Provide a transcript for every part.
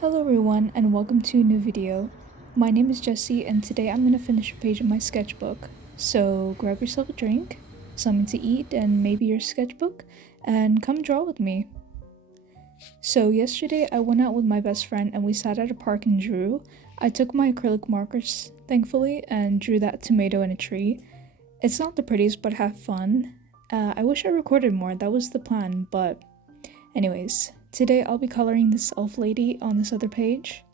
Hello everyone and welcome to a new video. My name is Jessie and today I'm going to finish a page of my sketchbook. So grab yourself a drink, something to eat, and maybe your sketchbook, and come draw with me. So yesterday I went out with my best friend and we sat at a park and drew. I took my acrylic markers, thankfully, and drew that tomato in a tree. It's not the prettiest but have fun. I wish I recorded more, that was the plan, but anyways. Today I'll be coloring this elf lady on this other page.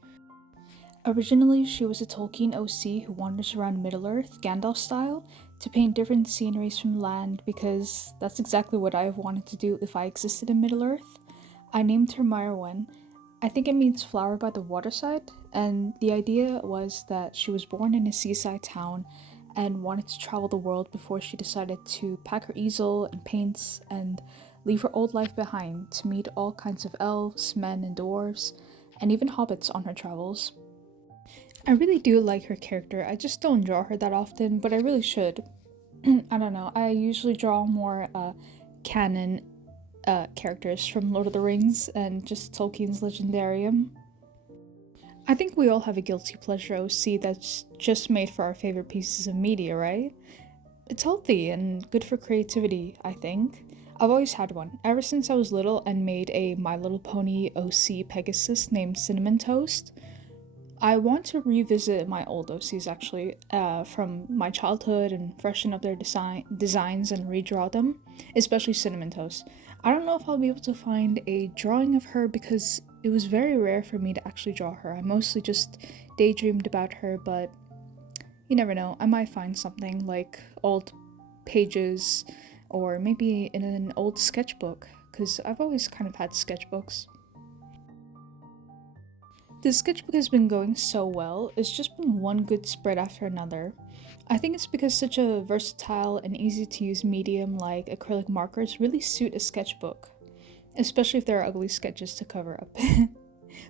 Originally she was a Tolkien OC who wanders around Middle-earth, Gandalf style, to paint different sceneries from land because that's exactly what I have wanted to do if I existed in Middle-earth. I named her Myrwen. I think it means flower by the waterside, and the idea was that she was born in a seaside town and wanted to travel the world before she decided to pack her easel and paints and leave her old life behind to meet all kinds of elves, men, and dwarves, and even hobbits on her travels. I really do like her character, I just don't draw her that often, but I really should. I don't know, I usually draw more canon characters from Lord of the Rings and just Tolkien's Legendarium. I think we all have a guilty pleasure OC that's just made for our favorite pieces of media, right? It's healthy and good for creativity, I think. I've always had one, ever since I was little and made a My Little Pony OC Pegasus named Cinnamon Toast. I want to revisit my old OCs actually, from my childhood and freshen up their designs and redraw them, especially Cinnamon Toast. I don't know if I'll be able to find a drawing of her because it was very rare for me to actually draw her. I mostly just daydreamed about her, but you never know, I might find something like old pages or maybe in an old sketchbook, because I've always kind of had sketchbooks. This sketchbook has been going so well, it's just been one good spread after another. I think it's because such a versatile and easy to use medium like acrylic markers really suit a sketchbook, especially if there are ugly sketches to cover up,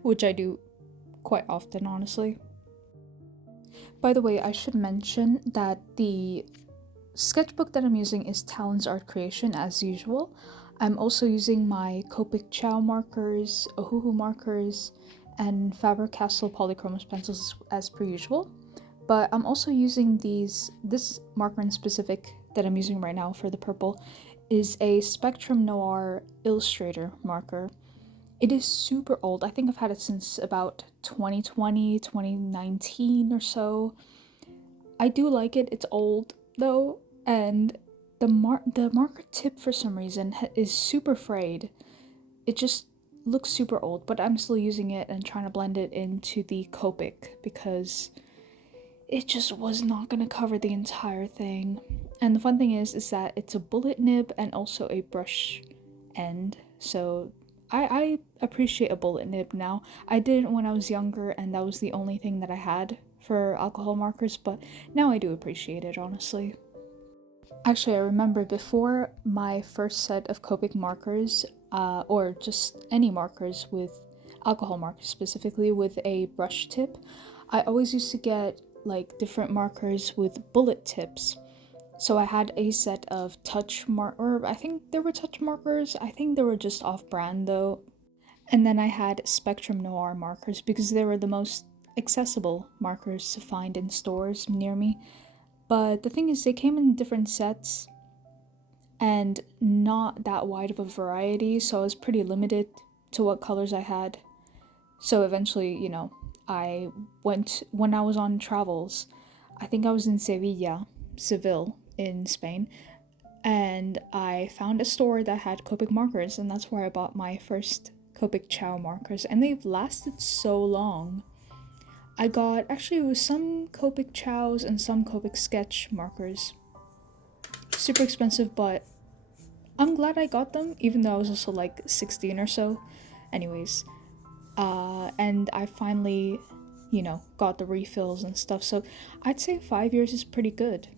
which I do quite often, honestly. By the way, I should mention that the sketchbook that I'm using is Talon's Art Creation as usual. I'm also using my Copic Chow markers, Ohuhu markers, and Faber-Castell Polychromos pencils as per usual. But I'm also using this marker in specific that I'm using right now for the purple is a Spectrum Noir Illustrator marker. It is super old. I think I've had it since about 2020, 2019 or so. I do like it. It's old though, and the marker tip for some reason is super frayed. It just looks super old, but I'm still using it and trying to blend it into the Copic because it just was not going to cover the entire thing. And the fun thing is that it's a bullet nib and also a brush end, so I appreciate a bullet nib now. I didn't when I was younger and that was the only thing that I had for alcohol markers, but now I do appreciate it, honestly. Actually, I remember before my first set of Copic markers, or just any markers with alcohol markers specifically with a brush tip, I always used to get like different markers with bullet tips. So I had a set of or I think there were touch markers, I think they were just off-brand though. And then I had Spectrum Noir markers because they were the most accessible markers to find in stores near me. But the thing is, they came in different sets and not that wide of a variety, so I was pretty limited to what colors I had. So eventually, I went, when I was on travels, I think I was in Seville in Spain, and I found a store that had Copic markers, and that's where I bought my first Copic Chow markers, and they've lasted so long. I got, actually it was some Copic Chows and some Copic Sketch markers. Super expensive, but I'm glad I got them, even though I was also like 16 or so. Anyways, and I finally, got the refills and stuff, so I'd say 5 years is pretty good.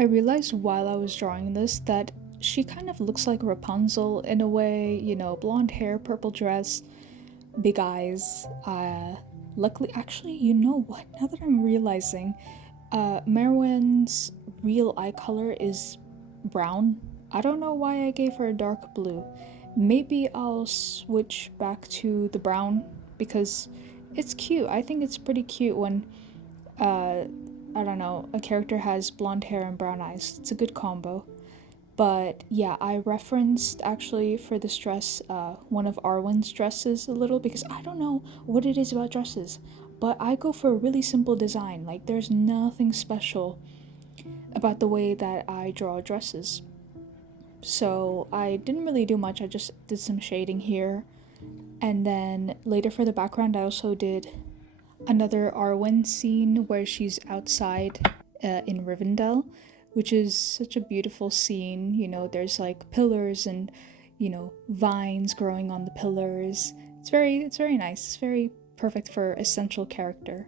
I realized while I was drawing this that she kind of looks like Rapunzel in a way, you know, blonde hair, purple dress, big eyes. Luckily, actually, you know what? Now that I'm realizing, Merwin's real eye color is brown. I don't know why I gave her a dark blue. Maybe I'll switch back to the brown because it's cute. I think it's pretty cute when, uh, I don't know, a character has blonde hair and brown eyes. It's a good combo. But yeah, I referenced actually for this dress one of Arwen's dresses a little because I don't know what it is about dresses, but I go for a really simple design. Like, there's nothing special about the way that I draw dresses. So I didn't really do much, I just did some shading here. And then later for the background, I also did another Arwen scene where she's outside in Rivendell, which is such a beautiful scene. You know, there's like pillars and, you know, vines growing on the pillars. It's very nice. It's very perfect for a central character.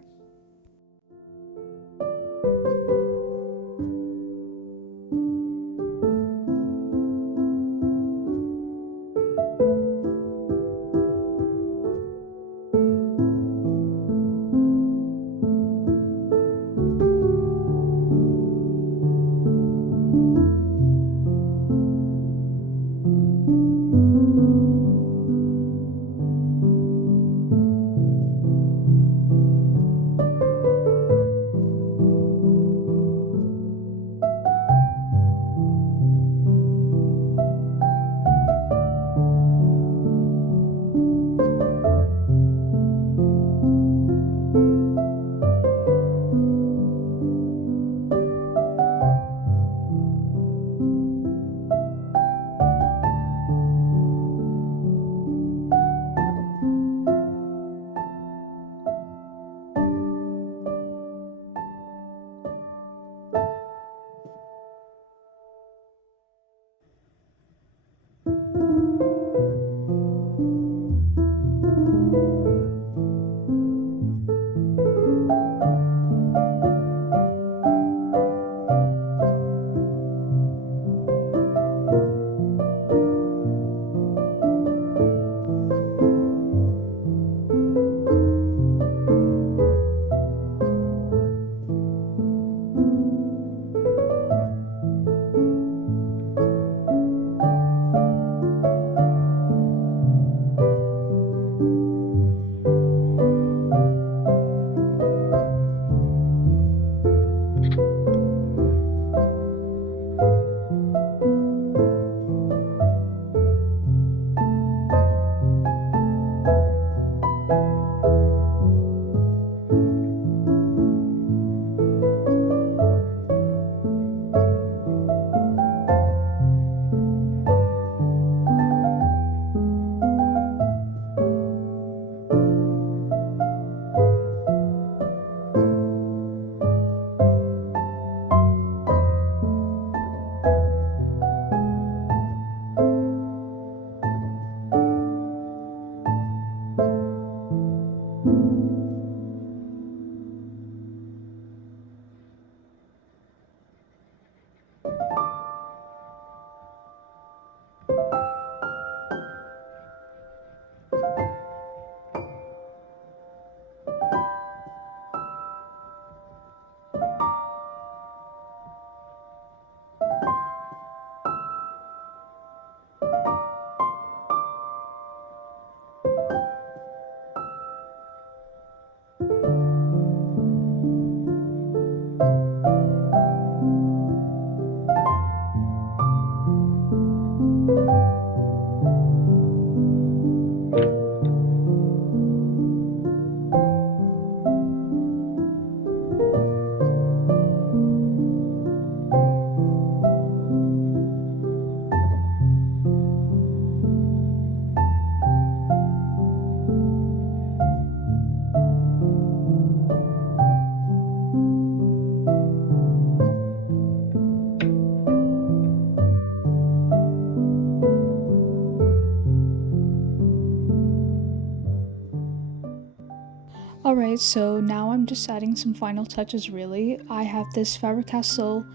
Alright, so now I'm just adding some final touches really. I have this Faber-Castell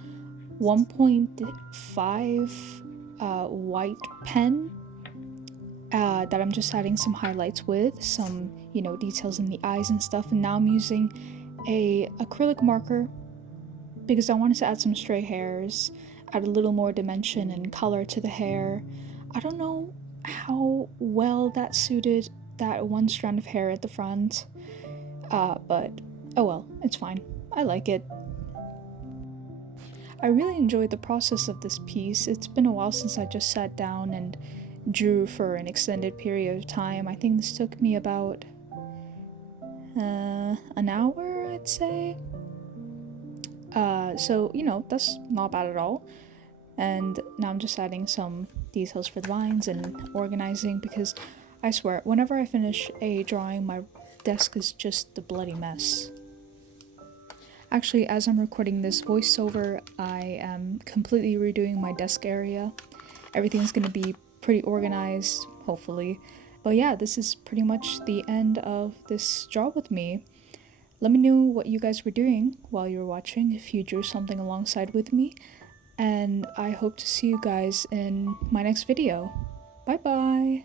1.5 white pen that I'm just adding some highlights with, some, you know, details in the eyes and stuff. And now I'm using a acrylic marker because I wanted to add some stray hairs, add a little more dimension and color to the hair. I don't know how well that suited that one strand of hair at the front, but oh well, it's fine. I like it. I really enjoyed the process of this piece. It's been a while since I just sat down and drew for an extended period of time. I think this took me about an hour, I'd say. So, you know, that's not bad at all. And now I'm just adding some details for the lines and organizing because I swear, whenever I finish a drawing, my desk is just a bloody mess. Actually, as I'm recording this voiceover, I am completely redoing my desk area. Everything's gonna be pretty organized, hopefully. But yeah, this is pretty much the end of this draw with me. Let me know what you guys were doing while you were watching, if you drew something alongside with me. And I hope to see you guys in my next video. Bye bye!